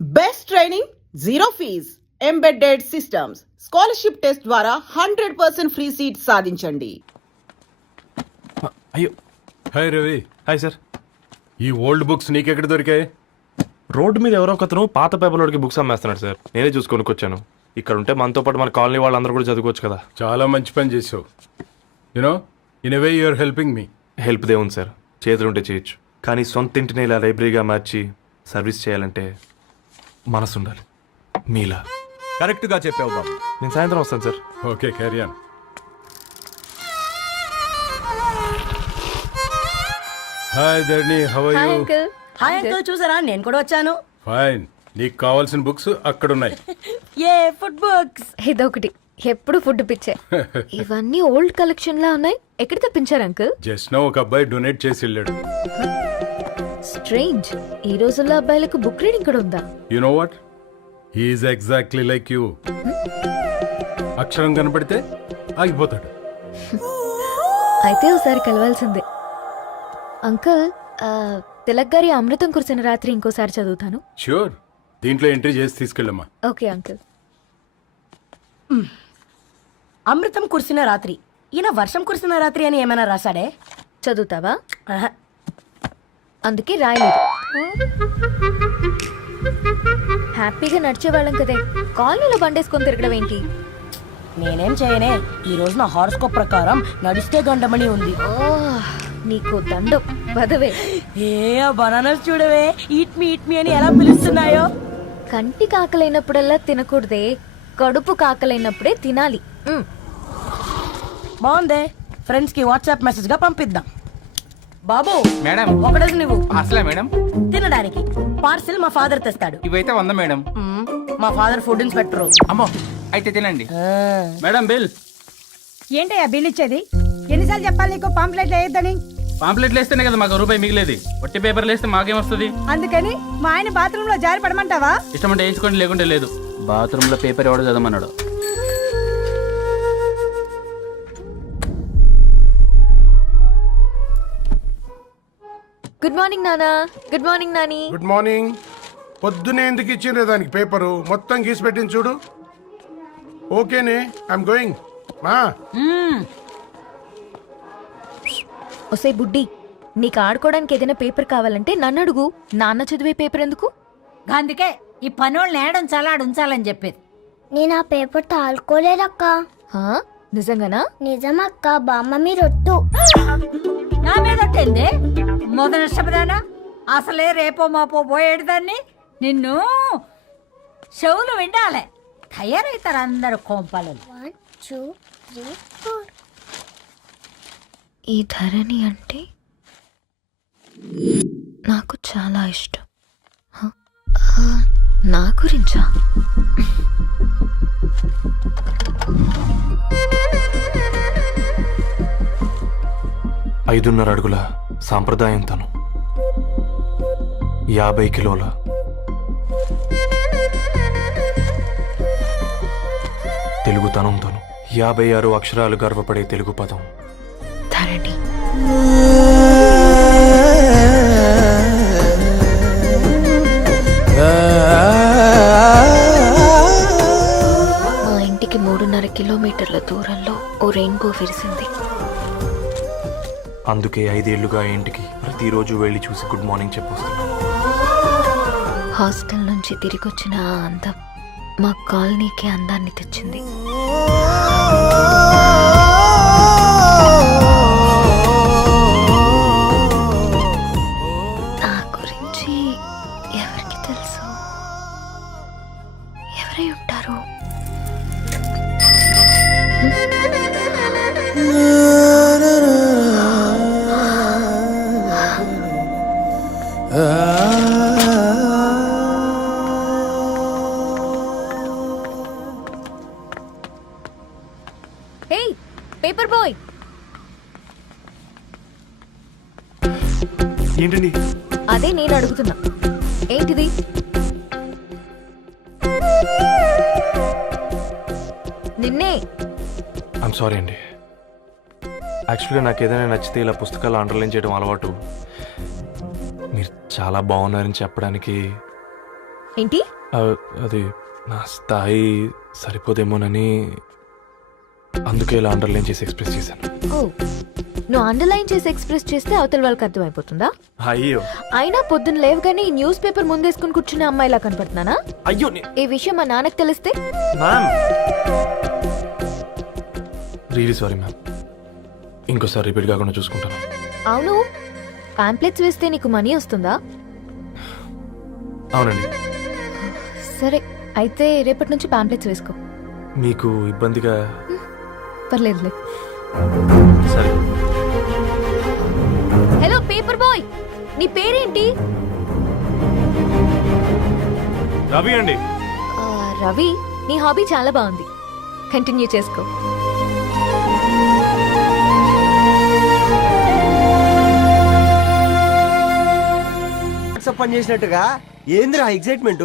Best training, zero fees, embedded systems, scholarship test ద్వారా 100% free seat సాధించండి. అయ్యో, hi Ravi. Hi sir. ఈ old books నీకెక్కడ దొరికాయి? రోడ్డు మీద ఎవరో ఒకతను పాత పేపర్లోకి బుక్స్ అమ్మేస్తున్నాడు సార్. నేనే చూసుకొని వచ్చాను. ఇక్కడ ఉంటే మనతో పాటు మన కాలనీ వాళ్ళందరూ కూడా చదువుకోవచ్చు కదా. చాలా మంచి పని చేసావు. You know, in a way you are helping me. Help దేవుంది సార్, చేతులుంటే చేయొచ్చు. కానీ సొంత ఇంటిని ఇలా లైబ్రరీగా మార్చి సర్వీస్ చేయాలంటే మనసు ఉండాలి. మీలా. కరెక్ట్గా చెప్పావు బాబు. నేను సాయంత్రం వస్తాను sir. Okay, carry on. Hi Dharni, how are you? Hi uncle, చూసారా నేను కూడా వచ్చాను. ఫైన్. నీకు కావాల్సిన బుక్స్ అక్కడ ఉన్నాయి. ఏ ఫుడ్ బుక్స్? ఇదొకటి, ఎప్పుడు ఫుడ్ పిచ్చే. ఇవన్నీ ఓల్డ్ కలెక్షన్ లా ఉన్నాయి. ఎక్కడ తెప్పించారు అంకుల్? జస్ట్ నో ఒక అబ్బాయి డొనేట్ చేసి వెళ్ళాడు. స్ట్రేంజ్, ఈ రోజుల్లో అబ్బాయిలకు బుక్ రీడింగ్ కూడా ఉందా? You know what, he is exactly like you. అక్షరం కనపడితే ఆగిపోతాడు. అయితే ఒకసారి కలవాల్సిందే. అంకుల్, తిలక్ గారి అమృతం కురిసిన రాత్రి ఇంకోసారి చదువుతాను. ష్యూర్, దీంట్లో ఎంట్రీ చేసి తీసుకెళ్ళమ్మా. Okay uncle. అమృతం కురిసిన రాత్రి. ఈయన వర్షం కురిసిన రాత్రి అని ఏమైనా రాశాడే? చదువుతావా? ఆహా. అందుకే రాయలేదు. హ్యాపీగా నడిచేవాళ్ళం కదే, కాలనీలో బండేసుకొని తిరగడం ఏంటి? నేనేం చేయనే, ఈ రోజు నా హారోస్కోప్ ప్రకారం నడిస్తే గండమణి ఉంది. ఓ, నీకు దండం పదవే. ఏ బనానాస్ చూడవే, ఈట్ మీ అని ఎలా పిలుస్తున్నాయో. కంటి కాకలైనప్పుడల్లా తినకూడదే, కడుపు కాకలైనప్పుడే తినాలి. బాగుందే, ఫ్రెండ్స్ కి వాట్సాప్ మెసేజ్ గా పంపిద్దాం. బాబు మేడం, ఒకటేసి నువ్వు అసలే మేడం తినడానికి పార్సిల్ మా ఫాదర్ తెస్తాడు. ఇవైతే 100 మేడం. మా ఫాదర్ ఫుడ్ ఇన్స్పెక్టర్. అమ్మో, అయితే తినండి. Madam bill. ఏంటయ్యా బిల్ ఇచ్చేది? ఎన్నిసార్లు చెప్పాలి నీకు పాంప్లెట్ వేయొద్దని? పాంప్లెట్లు వేస్తేనే కదా మాకు రూపాయి మిగిలేది. ఒట్టి పేపర్లు వేస్తే మాకేమొస్తుంది? అందుకని మా ఆయన బాత్రూమ్ లో జారి పడమంటావా? ఇష్టం అంటే వేయించుకోండి, లేకుంటే లేదు. బాత్రూమ్ లో పేపర్ ఎవడో చదవమన్నాడు. గుడ్ మార్నింగ్ నానా. Good morning Nani. Good morning. పొద్దునే ఎందుకు ఇచ్చిండ్రే దానికి పేపరు? మొత్తం గీసి పెట్టింది చూడు. ఓకేనే, ఐఎమ్ గోయింగ్. మా ఒసే బుడ్డి, నీకు ఆడుకోవడానికి ఏదైనా పేపర్ కావాలంటే నన్ను అడుగు. నాన్న చదివే పేపర్ ఎందుకు? అందుకే ఈ పనోళ్ళని ఏడుంచాలా ఉంచాలని చెప్పేది. నేను ఆ పేపర్ తాలుకోలేదక్క. హా? నిజంగానా? నిజమక్క, బామ్మ మీరొట్టు. నా మీద ఒట్టేంది? మొదటి నష్టపదానా? అసలే రేపో మాపో పోయేడుదాన్ని. నిన్ను చెవులు వినాలే, తయారవుతారు అందరు కోంపాలు. 1 2 3 4. ఈ ధరణి అంటే నాకు చాలా ఇష్టం. హ? నా గురించా? ఐదున్నర అడుగుల సాంప్రదాయం తను, 50 కిలోల తెలుగుతనం తను, 56 అక్షరాలు గర్వపడే తెలుగు పదం ధరణి. మా ఇంటికి 3.5 కిలోమీటర్ల దూరంలో ఓ రెయిన్బో విరిసింది. అందుకే 5 ఏళ్లుగా ఇంటికి ప్రతిరోజు వెళ్ళి చూసి గుడ్ మార్నింగ్ చెప్పొస్తున్నాను. హాస్టల్ నుంచి తిరిగొచ్చిన ఆ అందం మా కాలనీకి అందాన్ని తెచ్చింది. నా గురించి ఎవరికి తెలుసు? ఎవరై ఉంటారు? హే పేపర్ బాయ్. ఏంటండి? అదే నేను అడుగుతున్నా, ఏంటిది? నిన్నే. ఐమ్ సారీ అండి. యాక్చువల్గా నాకు ఏదైనా నచ్చితే ఇలా పుస్తకాలు అండర్లైన్ చేయడం అలవాటు. మీరు చాలా బాగున్నారని చెప్పడానికి ఏంటి? అది నా స్థాయి సరిపోదేమోనని అందుకే ఇలా అండర్లైన్ చేసి ఎక్స్ప్రెస్ చేశాను. ఓ, నువ్వు అండర్లైన్ చేసి ఎక్స్ప్రెస్ చేస్తే అవతల వాళ్ళకి అర్థమైపోతుందా? అయ్యో అయినా పొద్దున్న లేవగానే ఈ న్యూస్ పేపర్ ముందేసుకుని కూర్చునే అమ్మాయిలా కనపడుతున్నానా? అయ్యో ఈ విషయం మా నాన్నకి తెలిస్తే? మ్యామ్ రియలీ సారీ మ్యామ్, ఇంకోసారి రిపీట్ కాకుండా చూసుకుంటాను. అవును, పాంప్లెట్స్ వేస్తే నీకు మనీ వస్తుందా? అవునండి. సరే, అయితే రేపటి నుంచి పాంప్లెట్స్ వేసుకో. మీకు ఇబ్బందిగా? పర్లేదులే. సరే. హలో పేపర్ బాయ్, నీ పేరేంటి? రవి అండి. రవి, నీ హాబీ చాలా బాగుంది, కంటిన్యూ చేసుకో. పని చేసినట్టుగా ఏందిరా ఎగ్జైట్మెంట్?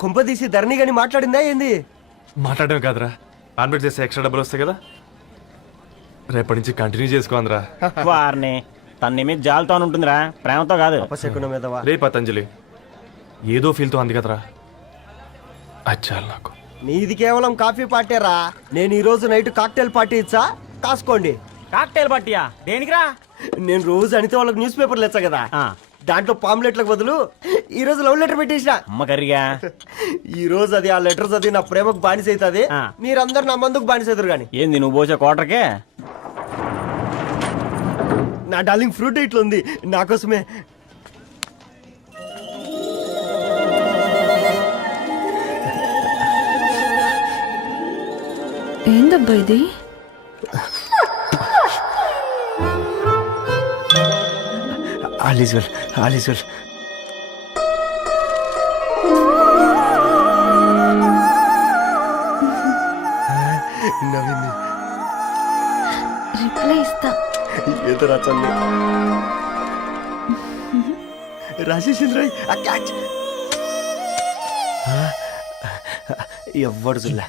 కుంప తీసి ధరణి గాని మాట్లాడిందా ఏంది? మాట్లాడమే కాదురా, కాన్వర్ట్ చేస్తే ఎక్స్ట్రా డబ్బులు వస్తాయి కదా, రేపటి నుంచి కంటిన్యూ చేసుకోందిరా. వారిని తన మీద జాలతో ఉంటుందిరా, ప్రేమతో కాదు. అపశకునం మీదవా? రే పతంజలి, ఏదో ఫీల్తో అంది కదరా, అది చాలు నాకు. నీది కేవలం కాఫీ పార్టీరా. నేను ఈ రోజు నైట్ కాక్టైల్ పార్టీ ఇచ్చా, కాసుకోండి. కాక్టైల్ పార్టీయా? దేనికిరా? నేను రోజు అనితే వాళ్ళకి న్యూస్ పేపర్లు ఇచ్చా కదా, దాంట్లో పాంప్లెట్లకు బదులు ఈ రోజు లవ్ లెటర్ పెట్టేసిన. అమ్మ కర్రీగా ఈ రోజు అది ఆ లెటర్ చదివి నా ప్రేమకు బానిస అవుతుంది, మీరందరు నా మందుకు బానిస అవుతారు. కానీ ఏంది నువ్వు పోసే కోటర్కే? నా డార్లింగ్ ఫ్రూట్ ఇట్లా ఉంది నా కోసమే. ఏందబ్బా ఇది? All is well, all is well. నవ్వింది. రిప్లై ఇస్తా. ఏదో రాచండి రాజేసింద్ర క్యాచ్. ఎవ్వడు చూడలే.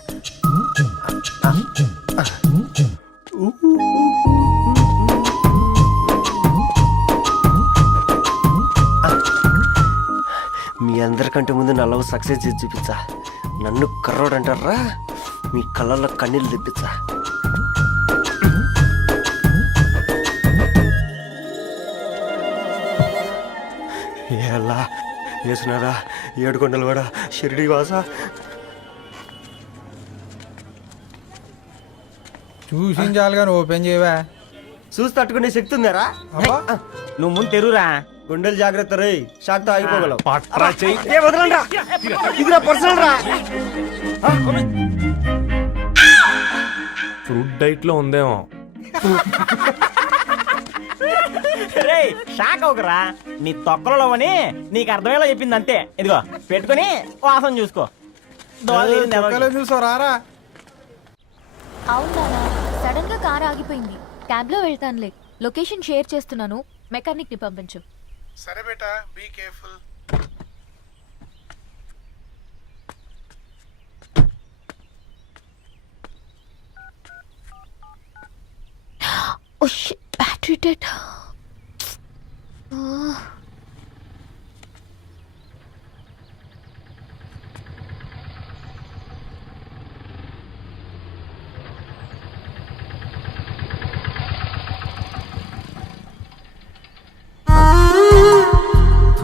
మీ అందరికంటే ముందు నా లవ్ సక్సెస్ చేసి చూపించా. నన్ను కర్రోడు అంటారా, మీ కళ్ళల్లో కన్నీళ్ళు తెప్పించా. ఎలా వేసినారా ఏడుకొండలు కూడా షిరిడి వాస. చూసించాలుగా ఓపెన్ చేయవా? చూసి తట్టుకునే శక్తి ఉందారా? నువ్వు ముందు తెరురా. గుండెలు జాగ్రత్త రే, షాక్ తో ఆగిపోగలవు. పట్రా చెయ్యి. ఏ వదలండ్రా, ఇది నా పర్సనల్ రా. ఫ్రూట్ డైట్ లో ఉందేమో. రేయ్, షాక్ అవుకరా, నీ తొక్కలలో అని నీకు అర్థమయ్యేలా చెప్పింది అంతే. ఇదిగో పెట్టుకుని వాసన చూసుకో. చూసారా? అవునా, సడన్ గా కార్ ఆగిపోయింది. క్యాబ్ లో వెళ్తానులే, లొకేషన్ షేర్ చేస్తున్నాను, మెకానిక్ ని పంపించు. సరే బేటా, be careful. Oh shit, battery dead.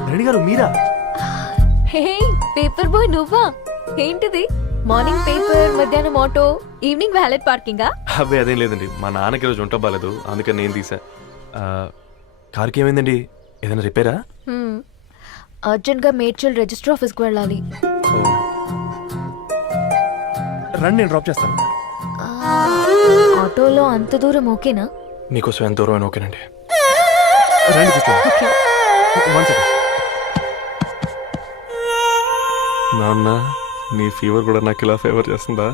Reddy garu మీరా? హే పేపర్ బాయ్, నువ్వా? ఏంటిది? మార్నింగ్ పేపర్, మధ్యాహ్నం ఆటో, ఈవినింగ్ వ్యాలెట్ పార్కింగా? అబ్బాయి అదేం లేదండి, మా నాన్నకి రోజు ఉంట బాగాలేదు, అందుకని నేను తీసా. కార్కి ఏమైందండి? ఏదైనా రిపేరా? అర్జెంట్ గా మేడ్చల్ రిజిస్టర్ ఆఫీస్ కు వెళ్ళాలి. రండి, నేను డ్రాప్ చేస్తాను. ఆటోలో అంత దూరం ఓకేనా? మీకోసం ఎంత దూరం అయినా ఓకేనండి. రండి కూర్చోండి. One second. నాన్న, నీ ఫీవర్ కూడా నాకు ఇలా ఫేవర్ చేస్తుందా?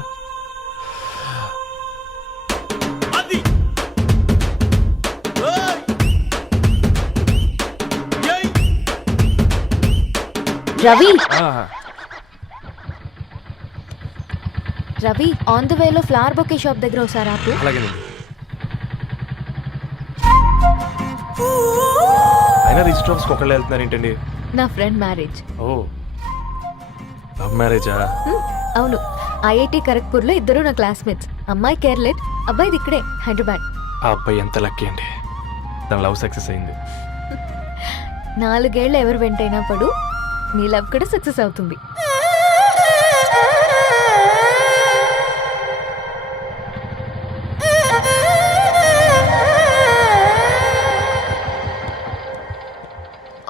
రవి, రవి, ఆన్ ద వేలో ఫ్లవర్ బొకే షాప్ దగ్గర ఒకసారి ఆపు. అలాగేనండి. అయినా రిజిస్టర్ ఆఫీస్కి ఒకళ్ళు వెళ్తున్నారు ఏంటండి? నా ఫ్రెండ్ మ్యారేజ్. ఓ, లవ్ మ్యారేజా? అవును, ఐఐటి ఖరగ్పూర్ లో ఇద్దరు నా క్లాస్మేట్స్. అమ్మాయి కేర్లెట్, అబ్బాయిది ఇక్కడే హైదరాబాద్. ఆ అబ్బాయి ఎంత లక్కీ అండి, తన లవ్ సక్సెస్ అయింది. 4 ఏళ్ళు ఎవరు వెంటైనా పడు, నీ లవ్ కూడా సక్సెస్ అవుతుంది.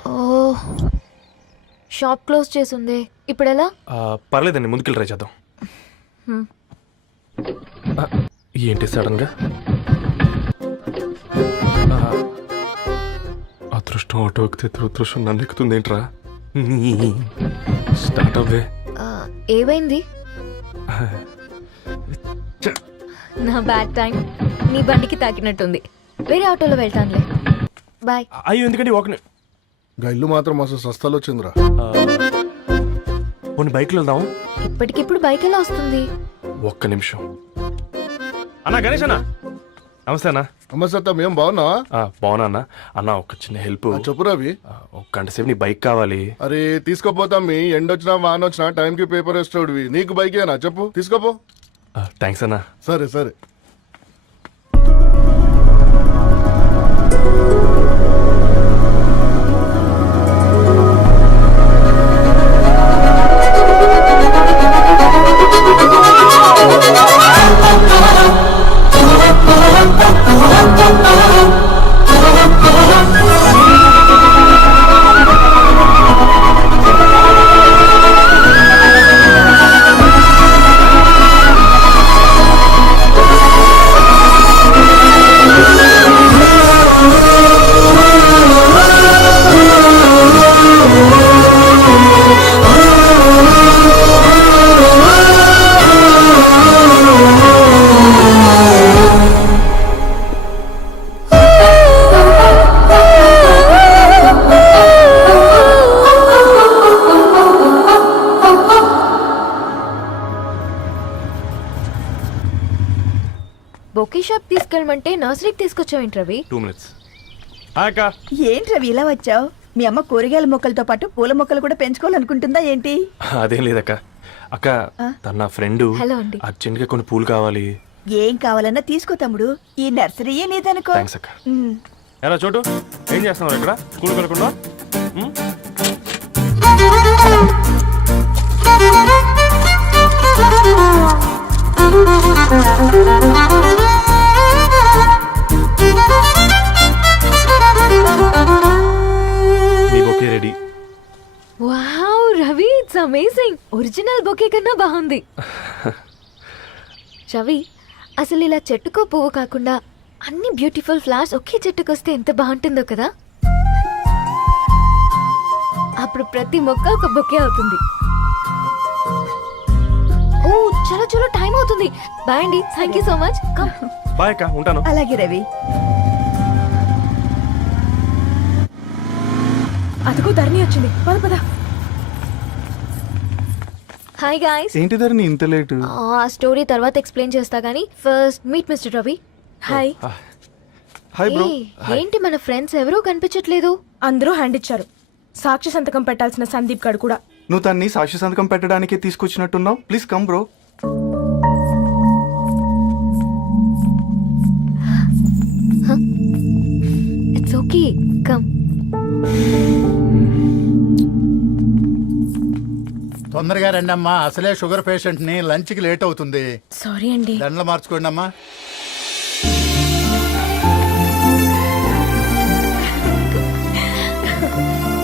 ఓ, షాప్ క్లోజ్ చేసింది, ఇప్పుడు ఎలా? పర్లేదండి, ముందుకెళ్ళి ట్రై చేద్దాం. ఆ, ఏంటి సడన్గా? అదృష్టం ఆటో ఎక్కితే దురదృష్టం నన్ను ఎక్కుతుంది ఏంట్రా? స్టార్ట్ అవ్వే. ఏమైంది? నా బ్యాడ్ టైం నీ బండికి తాకినట్టుంది. వేరే ఆటోలో వెళ్తానులే, బాయ్. అయ్యో ఎందుకండి ఒక ఇల్లు మాత్రం అసలు సస్తాలో వచ్చిందిరా. కొన్ని బైక్లో వెళ్దాం. ఇప్పటికిప్పుడు బైక్ ఎలా వస్తుంది? ఒక్క నిమిషం. అన్నా గణేష్ అన్న, నమస్తే అన్న. నమస్తే, ఏం బాగున్నావా? బాగున్నా అన్న. అన్న ఒక చిన్న హెల్ప్. చెప్పు రవి. ఒక గంట సేపు నీ బైక్ కావాలి. అరే తీసుకోపోతాం, మీ ఎండొచ్చినా వాన వచ్చినా టైంకి పేపర్ వేస్తాడువి. నీకు బైక్ ఏనా చెప్పు, తీసుకోపో. థ్యాంక్స్ అన్న. సరే సరే. బొకే షాప్ తీసుకెళ్ళమంటే నర్సరీకి తీసుకొచ్చావేంటి రవి? 2 minutes. అక్క, ఏంటి రవి ఇలా వచ్చావు? మీ అమ్మ కూరగాయల మొక్కలతో పాటు పూల మొక్కలు కూడా పెంచుకోవాలనుకుంటుందా ఏంటి? అదేం లేదక్క. అక్క, తన నా ఫ్రెండ్ హలో అండి. అర్జెంట్ గా కొన్ని పూలు కావాలి. ఏం కావాలన్నా తీసుకో తమ్ముడు, ఈ నర్సరీయే నీదనుకో. థ్యాంక్స్ అక్క. ఎలా చోటు, ఏం చేస్తున్నావు ఇక్కడ? స్కూల్ వెళ్ళకుండా? నీ bouquet ready. Wow Ravi, it's amazing. Original bouquet కన్నా బాగుంది. రవి, అసలు ఇలా చెట్టుకో పువ్వు కాకుండా అన్ని బ్యూటిఫుల్ ఫ్లవర్స్ ఒకే చెట్టుకు వస్తే ఎంత బాగుంటుందో కదా. అప్పుడు ప్రతి మొక్క ఒక బొకే అవుతుంది. ఓ చలో చలో, టైం అవుతుంది. బాయ్ అండి, thank you so much. Bye అక్క, ఉంటాను. అలాగే రవి. అదిగో ధరణి వచ్చింది, పద పద. Hi guys. ఏంటి ధరణి ఇంత లేటు? ఆ స్టోరీ తర్వాత ఎక్స్ప్లెయిన్ చేస్తా గానీ first meet mister Ravi. Hi. Hi bro. ఏంటి మన ఫ్రెండ్స్ ఎవరూ కనిపించట్లేదు? అందరూ హ్యాండ్ ఇచ్చారు. సాక్షి సంతకం పెట్టాల్సిన సందీప్ గడు కూడా. నువ్వు తన్ని సాక్షి సంతకం పెట్టడానికే తీసుకొచ్చినట్టున్నావు. Please come bro. It's okay, come. తొందరగా రండి అమ్మా, అసలే షుగర్ పేషెంట్ ని, లంచ్ కి లేట్ అవుతుంది. సారీ అండి. దండలు మార్చుకోండి అమ్మా.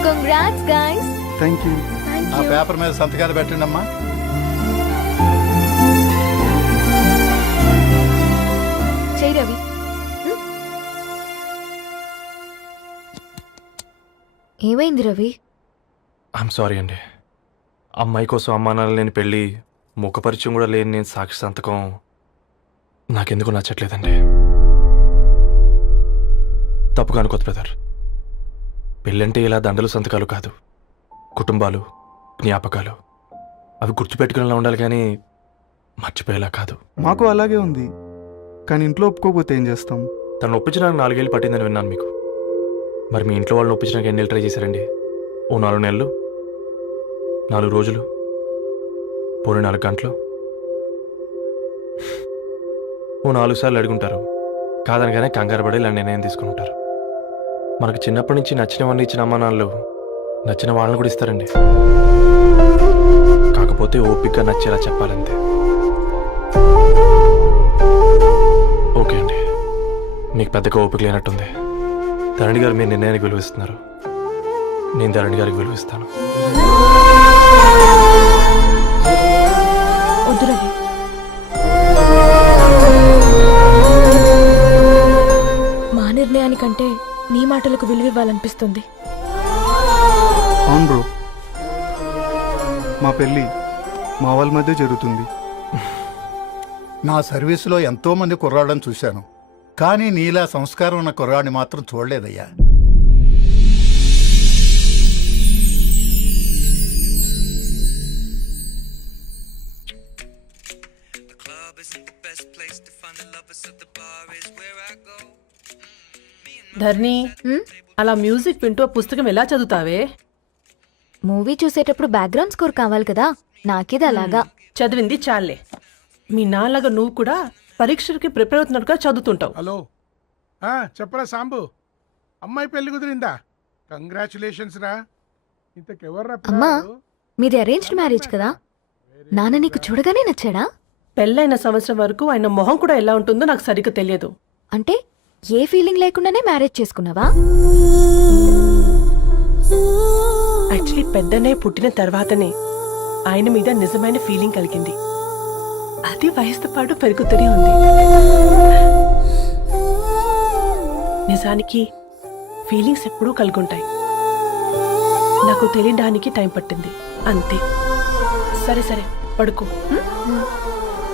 Congrats guys. Thank you. ఆ పేపర్ మీద సంతకాలు పెట్టండి అమ్మా. చెయ్ రవి. ఏమైంది రవి? ఐఎమ్ సారీ అండి. అమ్మాయి కోసం అమ్మానాలు లేని పెళ్ళి, ముఖపరిచయం కూడా లేని నేను సాక్షి సంతకం నాకెందుకు నచ్చట్లేదండి. తప్పుగా అనుకోదు బ్రదర్. పెళ్ళంటే ఇలా దండలు సంతకాలు కాదు, కుటుంబాలు, జ్ఞాపకాలు. అవి గుర్తుపెట్టుకునేలా ఉండాలి కానీ మర్చిపోయేలా కాదు. మాకు అలాగే ఉంది, కానీ ఇంట్లో ఒప్పుకోకపోతే ఏం చేస్తాం? తను ఒప్పించడానికి 4 ఏళ్ళు పట్టిందని విన్నాను మీకు. మరి మీ ఇంట్లో వాళ్ళని ఒప్పించడానికి ఎన్ని ఏళ్ళు ట్రై చేశారండి? ఓ 4 నెలలు, 4 రోజులు, పోనీ 4 గంటలు? ఓ 4 సార్లు అడుగుంటారు, కాదనగానే కంగారు పడి ఇలా నిర్ణయం తీసుకుని ఉంటారు. మనకు చిన్నప్పటి నుంచి నచ్చినవన్నీ ఇచ్చిన అమ్మా నాన్నలు నచ్చిన వాళ్ళని కూడా ఇస్తారండి. కాకపోతే ఓపిక నచ్చేలా చెప్పాలంతే. ఓకే అండి, మీకు పెద్దగా ఓపిక లేనట్టుంది. ధరణి గారు మీ నిర్ణయానికి విలువిస్తున్నారు, నేను ధరణి గారికి విలువిస్తాను. వద్దు రవి, మా నిర్ణయానికంటే నీ మాటలకు విలువివ్వాలనిపిస్తుంది. అవును బ్రో, మా పెళ్ళి మా వాళ్ళ మధ్య జరుగుతుంది. నా సర్వీసులో ఎంతో మంది కుర్రాళ్ళని చూశాను, కానీ నీలా సంస్కారం ఉన్న కుర్రాడిని మాత్రం చూడలేదయ్యా. ధర్ని, అలా మ్యూజిక్ వింటూ పుస్తకం ఎలా చదువుతావే? మూవీ చూసేటప్పుడు బ్యాక్గ్రౌండ్ స్కోర్ కావాలి కదా, నాకిది అలాగా. చదివింది చాలే. మీ నాన్నగా నువ్వు కూడా పరీక్షలకి ప్రిపేర్ అవుతున్నట్టుగా చదువుతుంటావు. హలో, చెప్పరా సాంబు, అమ్మాయి పెళ్లి కుదిరిందా? కంగ్రాచులేషన్స్ రా. ఇంతకెవర్రా అమ్మా, పిల్లాడు? మీది అరేంజ్డ్ మ్యారేజ్ కదా, నాన్న నీకు చూడగానే నచ్చాడా? పెళ్ళైన సంవత్సరం వరకు ఆయన మొహం కూడా ఎలా ఉంటుందో నాకు సరిగ్గా తెలియదు. అంటే ఏ ఫీలింగ్ లేకుండానే మ్యారేజ్ చేసుకున్నావా? యాక్చువల్లీ పెద్దనే పుట్టిన తర్వాతనే ఆయన మీద నిజమైన ఫీలింగ్ కలిగింది. అది వయసుతో పాటు పెరుగుతూనే ఉంది. నిజానికి ఫీలింగ్స్ ఎప్పుడూ కలుగుంటాయి, నాకు తెలియడానికి టైం పట్టింది అంతే. సరే సరే, పడుకో.